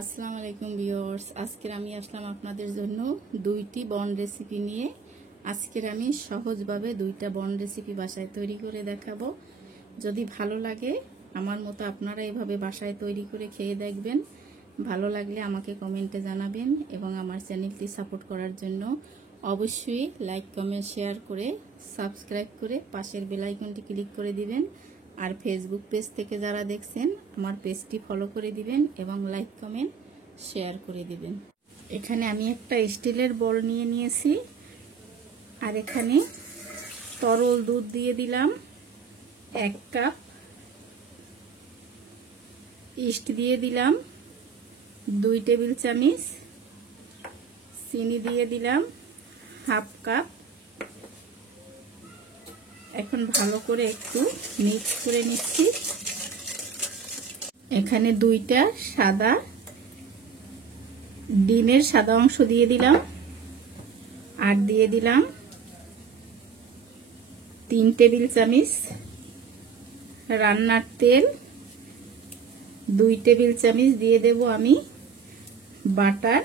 আসসালামু আলাইকুম ভিউয়ার্স, আজকের আমি আসলাম আপনাদের জন্য দুইটি বন রেসিপি নিয়ে। আজকের আমি সহজভাবে দুইটা বন রেসিপি বাসায় তৈরি করে দেখাবো। যদি ভালো লাগে আমার মতো আপনারা এভাবে বাসায় তৈরি করে খেয়ে দেখবেন। ভালো লাগলে আমাকে কমেন্টে জানাবেন এবং আমার চ্যানেলটি সাপোর্ট করার জন্য অবশ্যই লাইক কমেন্ট শেয়ার করে সাবস্ক্রাইব করে পাশের বেল আইকনটি ক্লিক করে দিবেন। আর ফেসবুক পেজ থেকে যারা দেখছেন আমার পেজটি ফলো করে দিবেন এবং লাইক কমেন্ট শেয়ার করে দিবেন। এখানে আমি একটা স্টিলের বল নিয়েছি আর এখানে তরল দুধ দিয়ে দিলাম 1 কাপ, ইস্ট দিয়ে দিলাম 2 টেবিল চামচ, চিনি দিয়ে দিলাম 1/2 কাপ। এখন ভালো করে একটু মিক্স করে নিচ্ছি। এখানে 2টা সাদা ডিমের সাদা অংশ দিয়ে দিলাম আর দিয়ে দিলাম 3 টেবিল চামচ রান্নার তেল, 2 টেবিল চামচ দিয়ে দেব আমি বাটার।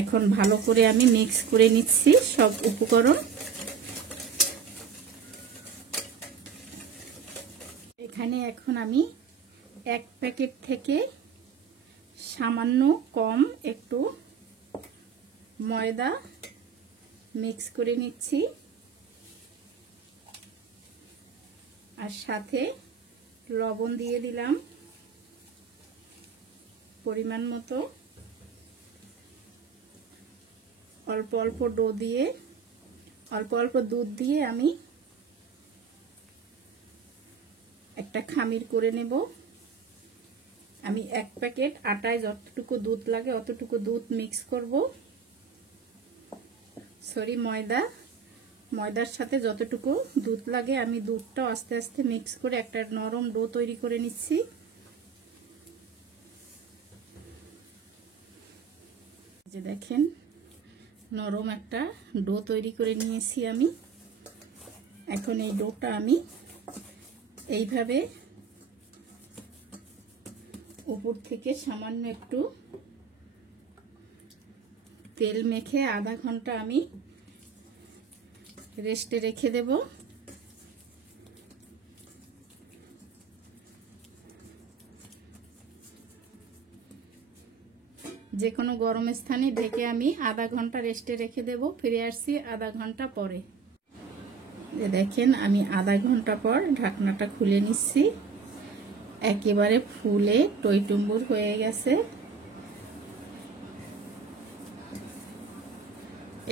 এখন ভালো করে আমি মিক্স করে নিচ্ছি সব উপকরণ। এখানে এখন আমি 1 প্যাকেট থেকে সামান্য কম একটু ময়দা মিক্স করে নিচ্ছি আর সাথে লবণ দিয়ে দিলাম পরিমাণ মতো। অল্প অল্প ডো দিয়ে অল্প অল্প দুধ দিয়ে আমি একটা খামির করে নেব। আমি 1 প্যাকেট আটায় যতটুকু দুধ লাগে অতটুকু দুধ মিক্স করব। ময়দার সাথে যতটুকু দুধ লাগে আমি দুধটা আস্তে আস্তে মিক্স করে একটা নরম ডো তৈরি করে নিচ্ছি। যে দেখেন নরম একটা ডো তৈরি করে নিয়েছি আমি। এখন এই ডোটা আমি এইভাবে উপর থেকে সামান্য একটু তেল মেখে আধা ঘন্টা আমি রেস্টে রেখে দেব। যে কোনো গরম স্থানে ঢেকে আমি আধা ঘন্টা রেস্টে রেখে দেব। ফিরে আসছি আধা ঘন্টা পরে। দেখেন আমি আধা ঘন্টা পর ঢাকনাটা খুলে নিচ্ছি। একেবারে ফুলে টইটুম্বুর হয়ে গেছে।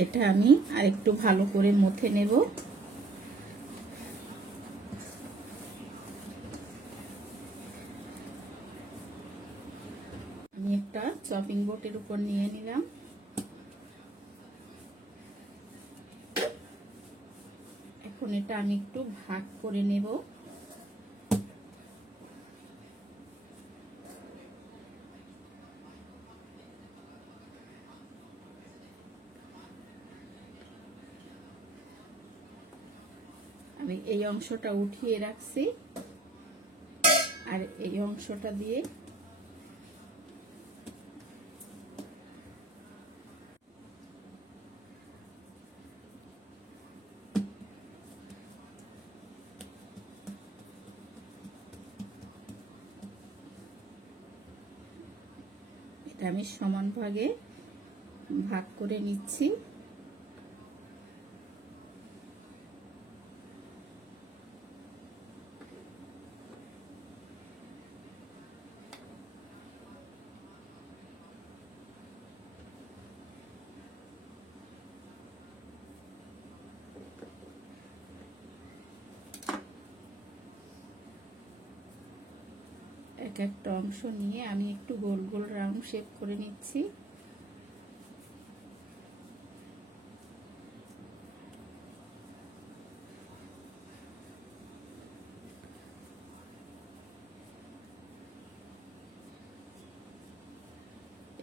এটা আমি আরেকটু ভালো করে মথে নেব। আমি একটা চপিং বোর্ডের উপর নিয়ে নিলাম। এখন এটা আমি একটু ভাগ করে নেব। আমি এই অংশটা উঠিয়ে রাখছি আর এই অংশটা দিয়ে এটা আমি সমান ভাগে ভাগ করে নিচ্ছি। এক একটা অংশ নিয়ে আমি একটু গোল গোল রাউন্ড শেপ করে নিচ্ছি।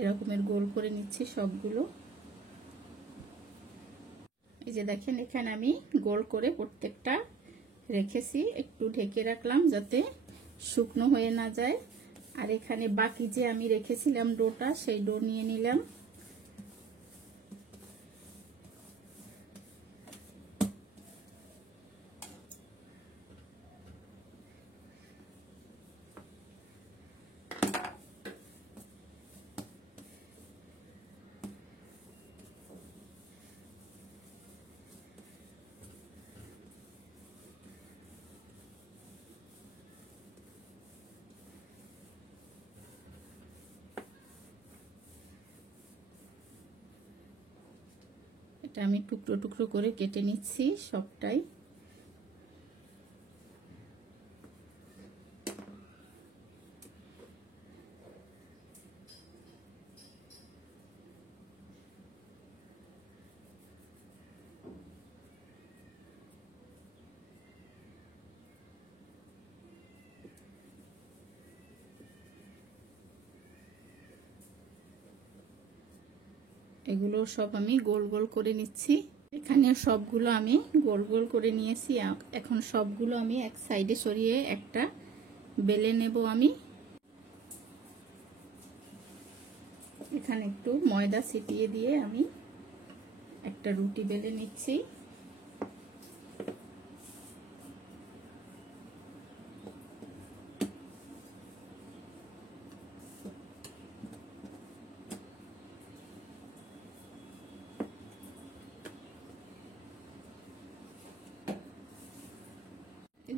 এরকমের গোল করে নিচ্ছি সবগুলো। এই যে দেখেন এখানে আমি গোল করে প্রত্যেকটা রেখেছি। একটু ঢেকে রাখলাম যাতে শুকনো হয়ে না যায়। আর এখানে বাকি যে আমি রেখেছিলাম ডোটা, সেই ডো নিয়ে নিলাম। এটা আমি টুকরো টুকরো করে কেটে নিচ্ছি সবটাই। এগুলো সব আমি গোল গোল করে নিচ্ছি। এখানে সবগুলো আমি গোল গোল করে নিয়েছি। এখন সবগুলো আমি এক সাইডে সরিয়ে একটা বেলে নেব। আমি এখানে একটু ময়দা ছিটিয়ে দিয়ে আমি একটা রুটি বেলে নিচ্ছি।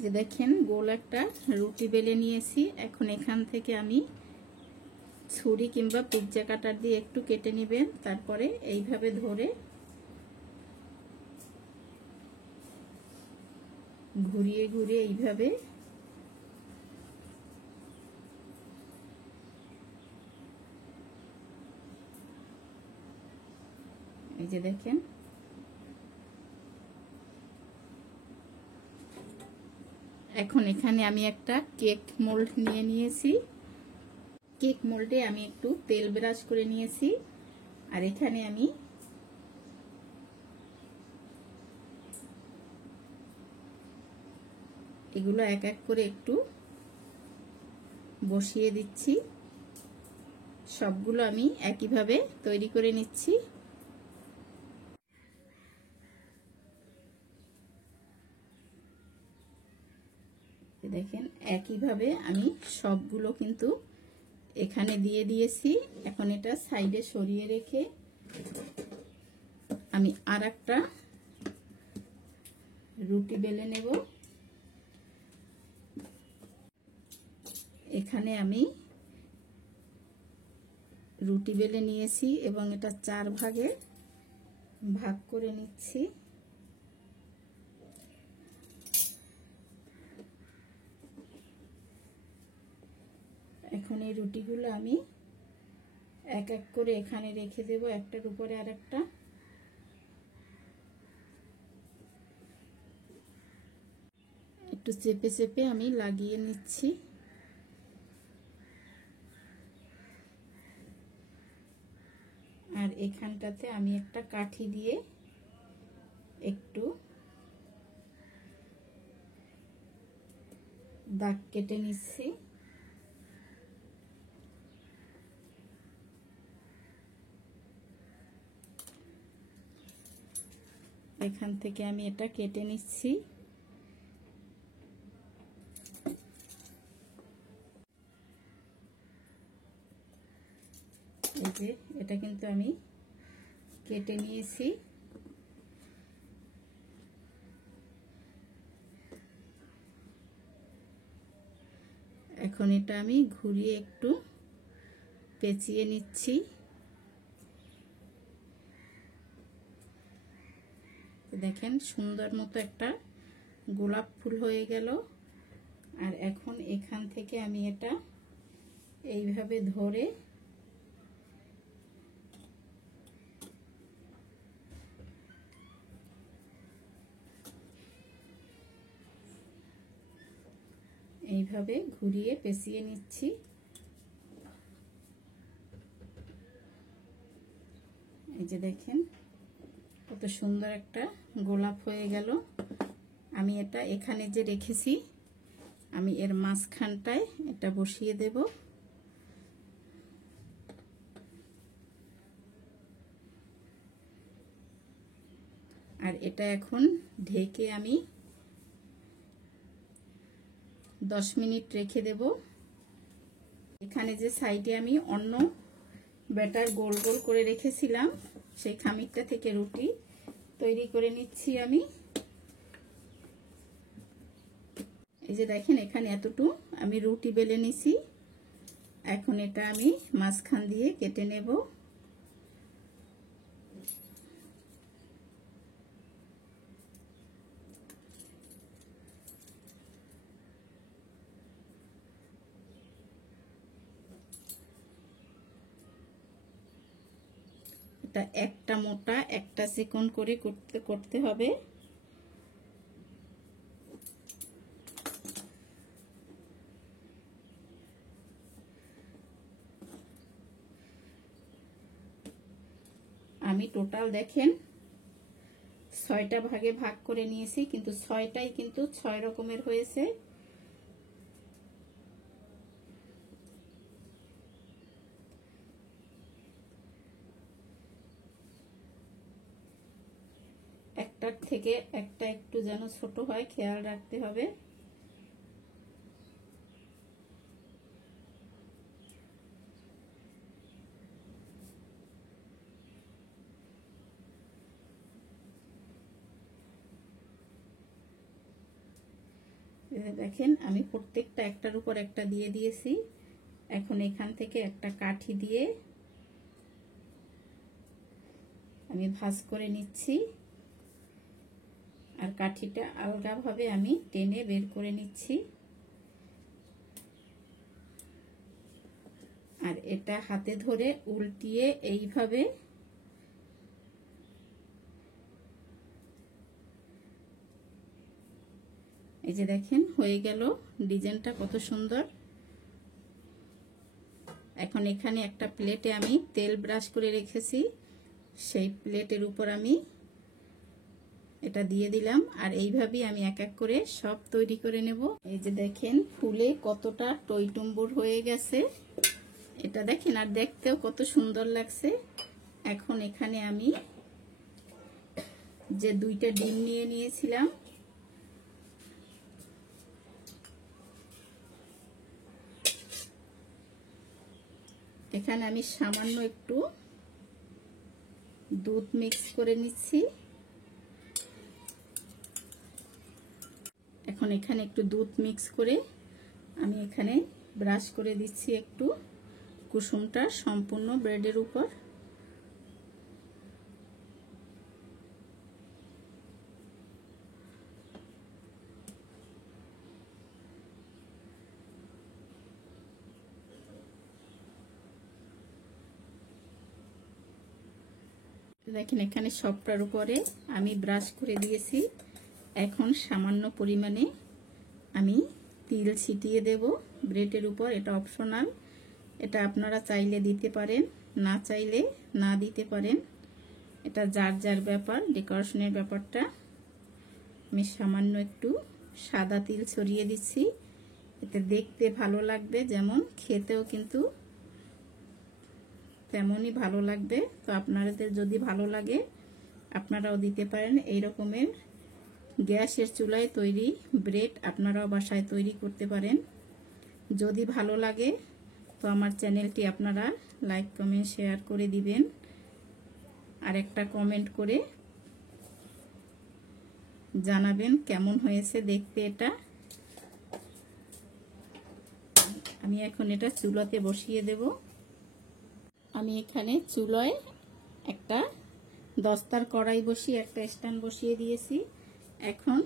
যে দেখেন গোল একটা রুটি বেলে নিয়েছি। এখন এখান থেকে আমি ছুরি কিংবা পিৎজা কাটার দিয়ে একটু কেটে নেবেন। তারপরে এইভাবে ধরে ঘুরিয়ে ঘুরিয়ে এইভাবে এই যে দেখেন এখন এখানে আমি একটা কেক মোল্ড নিয়ে নিয়েছি। কেক মোল্ডে আমি একটু তেল ব্রাশ করে নিয়েছি। আর এখানে আমি এগুলো এক এক করে একটু বসিয়ে দিচ্ছি। সবগুলো আমি একইভাবে তৈরি করে নিচ্ছি। দেখেন একইভাবে আমি সবগুলো কিন্তু এখানে দিয়ে দিয়েছি। এখন এটা সাইডে সরিয়ে রেখে আমি আরেকটা রুটি বেলে নেব। এখানে আমি রুটি বেলে নিয়েছি এবং এটা 4 ভাগে ভাগ করে নিচ্ছি। এখন এই রুটিগুলো আমি এক এক করে এখানে রেখে দেব, একটার উপরে আরেকটা। একটু চেপে চেপে আমি লাগিয়ে নিচ্ছি। আর এখানটাতে আমি একটা কাঠি দিয়ে একটু দাগ কেটে নিচ্ছি। এখান থেকে আমি এটা কেটে নিচ্ছি। এই যে এটা কিন্তু আমি কেটে নিয়েছি। এখন এটা আমি ঘুরিয়ে একটু পেঁচিয়ে নিচ্ছি। দেখেন সুন্দর মতো একটা গোলাপ ফুল হয়ে গেল। আর এখন এখান থেকে আমি এটা এইভাবে ধরে এইভাবে ঘুরিয়ে পেঁচিয়ে নিচ্ছি। এই যে দেখেন কত সুন্দর একটা গোলাপ হয়ে গেল। আমি এটা এখানে যে রেখেছি আমি এর মাঝখানটায় এটা বসিয়ে দেব। আর এটা এখন ঢেকে আমি 10 মিনিট রেখে দেব। এখানে যে সাইডে আমি অন্য ব্যাটার গোল গোল করে রেখেছিলাম সেই খামিরটা থেকে রুটি তৈরি করে নিচ্ছি আমি। এই যে দেখেন এখানে এতটুকু আমি রুটি বেলে নিছি। এখন এটা আমি মাঝখান দিয়ে কেটে নেব। এটা একটা মোটা একটা চিকন করে করতে হবে। আমি টোটাল দেখেন 6টা ভাগে ভাগ করে নিয়েছি, কিন্তু 6টাই কিন্তু 6 রকমের হয়েছে। একটার থেকে একটা একটু যেন ছোট হয় খেয়াল রাখতে হবে। দেখেন আমি প্রত্যেকটা একটার উপর একটা দিয়ে দিয়েছি। এখন এখান থেকে একটা কাঠি দিয়ে আমি ভাঁজ করে নিচ্ছি, আর কাঠিটা আলগাভাবে আমি টেনে বের করে নিচ্ছি। আর এটা হাতে ধরে উল্টিয়ে এইভাবে এই যে দেখেন হয়ে গেল। ডিজাইনটা কত সুন্দর। এখন এখানে একটা প্লেটে আমি তেল ব্রাশ করে রেখেছি, সেই প্লেটের উপর আমি এটা দিয়ে দিলাম। আর এইভাবেই আমি এক এক করে সব তৈরি করে নেব। এই যে দেখেন ফুলে কতটা টইটুম্বুর হয়ে গেছে, এটা দেখেন, আর দেখতেও কত সুন্দর লাগছে। এখন এখানে আমি যে 2টা ডিম নিয়ে নিয়েছিলাম এখানে আমি সামান্য একটু দুধ মিক্স করে নিচ্ছি। এখন এখানে একটু দুধ মিক্স করে আমি এখানে ব্রাশ করে দিচ্ছি একটু কুসুমটা সম্পূর্ণ ব্রেডের উপর। দেখেন এখানে সবটার উপরে আমি ব্রাশ করে দিয়েছি। এখন সামান্য পরিমাণে আমি তিল ছিটিয়ে দেব ব্রেডের উপর। এটা অপশনাল, এটা আপনারা চাইলে দিতে পারেন, না চাইলে না দিতে পারেন, এটা যার যার ব্যাপার, ডেকোরেশনের ব্যাপারটা। আমি সামান্য একটু সাদা তিল ছড়িয়ে দিচ্ছি, এতে দেখতে ভালো লাগবে যেমন খেতেও কিন্তু তেমনই ভালো লাগবে। তো আপনাদের যদি ভালো লাগে আপনারাও দিতে পারেন। এই রকমের গ্যাসের চুলায় তৈরি ব্রেড আপনারাও বাসায় তৈরি করতে পারেন। যদি ভালো লাগে তো আমার চ্যানেলটি আপনারা লাইক কমেন্ট শেয়ার করে দিবেন, আর একটা কমেন্ট করে জানাবেন কেমন হয়েছে দেখতে এটা। আমি এখন এটা চুলাতে বসিয়ে দেব। আমি এখানে চুলায় একটা দস্তার কড়াই বসিয়ে একটা স্ট্যান্ড বসিয়ে দিয়েছি। এখন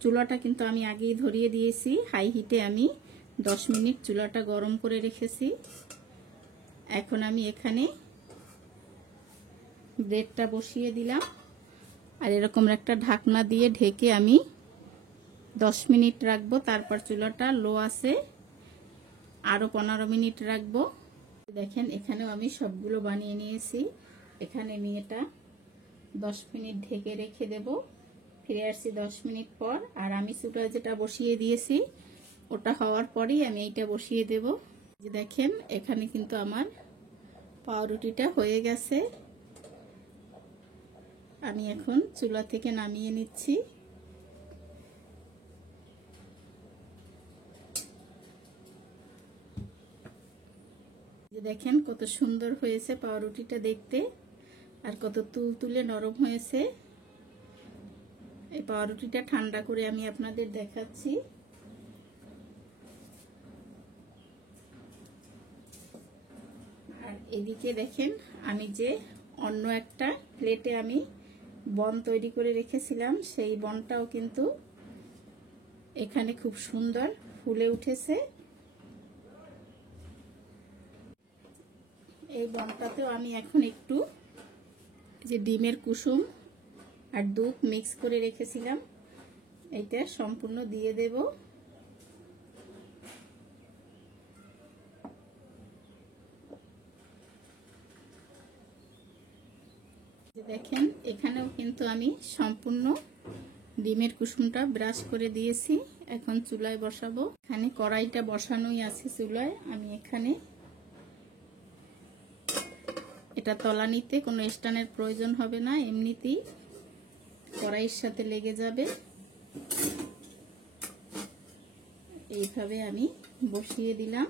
চুলাটা কিন্তু আমি আগেই ধরিয়ে দিয়েছি, হাই হিটে আমি 10 মিনিট চুলাটা গরম করে রেখেছি। এখন আমি এখানে ব্রেডটা বসিয়ে দিলাম, আর এরকম একটা ঢাকনা দিয়ে ঢেকে আমি 10 মিনিট রাখবো। তারপর চুলাটা লো আছে আরো 15 মিনিট রাখবো। দেখেন এখানেও আমি সবগুলো বানিয়ে নিয়েছি। এখানে আমি এটা 10 মিনিট ঢেকে রেখে দেব। ফিরে আসছি 10 মিনিট পর। আর আমি চুলা যেটা বসিয়ে দিয়েছি ওটা হওয়ার পরেই আমি এইটা বসিয়ে দেব। দেখেন এখানে কিন্তু আমার পাউরুটিটা হয়ে গেছে। আমি এখন চুলা থেকে নামিয়ে নিচ্ছি। দেখেন কত সুন্দর হয়েছে পাউরুটিটা দেখতে, আর কত তুলতুলে নরম হয়েছে। এই পাউরুটিটা ঠান্ডা করে আমি আপনাদের দেখাচ্ছি। আর এদিকে দেখেন আমি যে অন্য একটা প্লেটে আমি বন তৈরি করে রেখেছিলাম, সেই বনটাও কিন্তু এখানে খুব সুন্দর ফুলে উঠেছে। এই বনটাতেও আমি এখন একটু যে ডিমের কুসুম আর দুধ মিক্স করে রেখেছিলাম, এইটা সম্পূর্ণ দিয়ে দেব। দেখেন এখানেও কিন্তু আমি সম্পূর্ণ ডিমের কুসুমটা ব্রাশ করে দিয়েছি। এখন চুলায় বসাবো। এখানে কড়াইটা বসানোই আছে চুলায়। আমি এখানে এটা তলানিতে কোনো স্ট্যান্ডের প্রয়োজন হবে না, এমনিতেই কড়াইয়ের সাথে লেগে যাবে। এইভাবে আমি বসিয়ে দিলাম।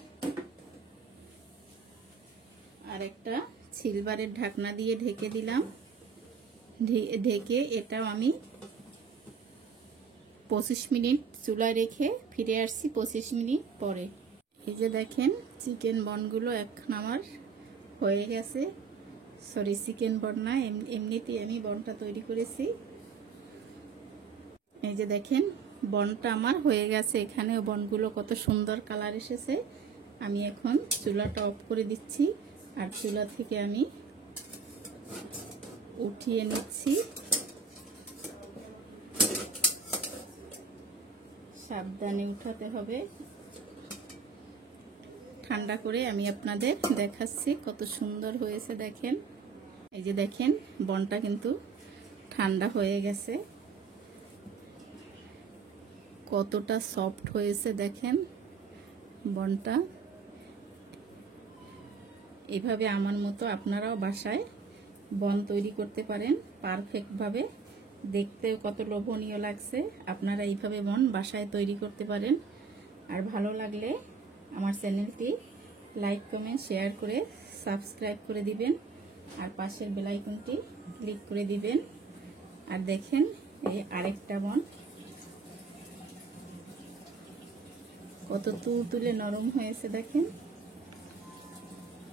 আর একটা সিলভারের ঢাকনা দিয়ে ঢেকে দিলাম। ঢেকে এটাও আমি 25 মিনিট চুলায় রেখে ফিরে আসছি 25 মিনিট পরে। এই যে দেখেন চিকেন বনগুলো এখন আমার হয়ে গেছে। সরি, চিকেন বন না, এমনিতেই আমি বনটা তৈরি করেছি। এই যে দেখেন বনটা আমার হয়ে গেছে। এখানেও বনগুলো কত সুন্দর কালার এসেছে। আমি এখন চুলাটা অফ করে দিচ্ছি আর চুলা থেকে আমি উঠিয়ে নিচ্ছি। সাবধানে উঠাতে হবে। ঠান্ডা করে আমি আপনাদের দেখাচ্ছি কত সুন্দর হয়েছে। দেখেন এই যে দেখেন বনটা কিন্তু ঠান্ডা হয়ে গেছে, কতটা সফট হয়েছে। দেখেন বনটা এইভাবে আমার মতো আপনারাও বাসায় বন তৈরি করতে পারেন পারফেক্টভাবে। দেখতেও কত লোভনীয় লাগছে। আপনারা এইভাবে বন বাসায় তৈরি করতে পারেন। আর ভালো লাগলে আমার চ্যানেলটি লাইক কমেন্ট শেয়ার করে সাবস্ক্রাইব করে দিবেন আর পাশের বেল আইকনটি ক্লিক করে দিবেন। আর দেখেন এই আরেকটা বন কত তুলতুলে নরম হয়েছে দেখেন,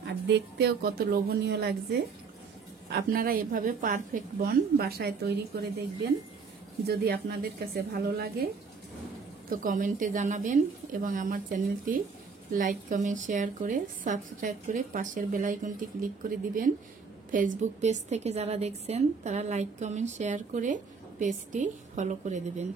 আর দেখতেও কত লোভনীয় লাগছে। আপনারা এভাবে পারফেক্ট বন বাসায় তৈরি করে দেখবেন। যদি আপনাদের কাছে ভালো লাগে তো কমেন্টে জানাবেন এবং আমার চ্যানেলটি লাইক কমেন্ট শেয়ার করে সাবস্ক্রাইব করে পাশের বেল আইকনটি ক্লিক করে দিবেন। ফেসবুক পেজ থেকে যারা দেখছেন তারা লাইক কমেন্ট শেয়ার করে পেজটি ফলো করে দিবেন।